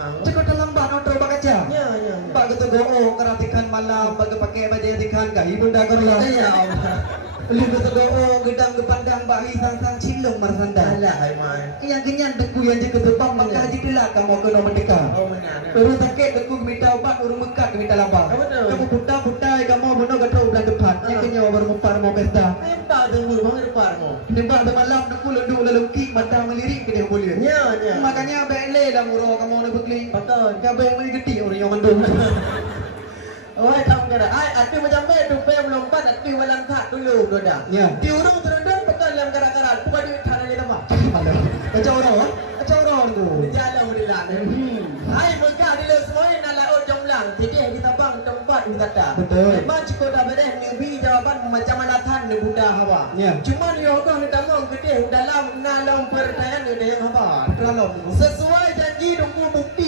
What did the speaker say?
memang. Cakap dalam bar outro bakaca. Ya. Bagi tu go keratikan malam bagi pakai baju tikan gahi bunda gorla. Ya Allah. Libu tu go gedang gepandang bahi sang cilung marsanda. Alah hai mai. Yang kenyan deku yang jaga tebang maka haji kelak kamu kena merdeka. Oh benar. Baru sakit deku minta obat urung mekat minta lambang. Betul. Kamu buta kamu bunuh gatrau bulan depan. Yang kenya baru mempar mau pesta. Nampak tunggu bang depan mu. Nimba dah malam deku lendu lelengki mata melirik ke dia boleh. Ya. Makanya bele lah muro kamu nak bekli. Betul. Kabe yang meli geti orang yang mendung. Oh, tahu kena. Ati macam tu pem lompat ati walang kat dulu doda. Ya. Di urung terendam pekan dalam gara-gara. Bukan di tanah ni tempat. Ada. Kacau orang tu. Jalan udah. Hai mereka di lu semua nak laut jomlang. Jadi kita bang tempat kita tak. Betul. Memang cikgu dah beres newbie jawapan macam mana tan di Buddha hawa. Ya. Cuma dia orang ni tamang gede dalam nalam pertanyaan dia yang apa. Terlalu. Sesuai janji tunggu bukti.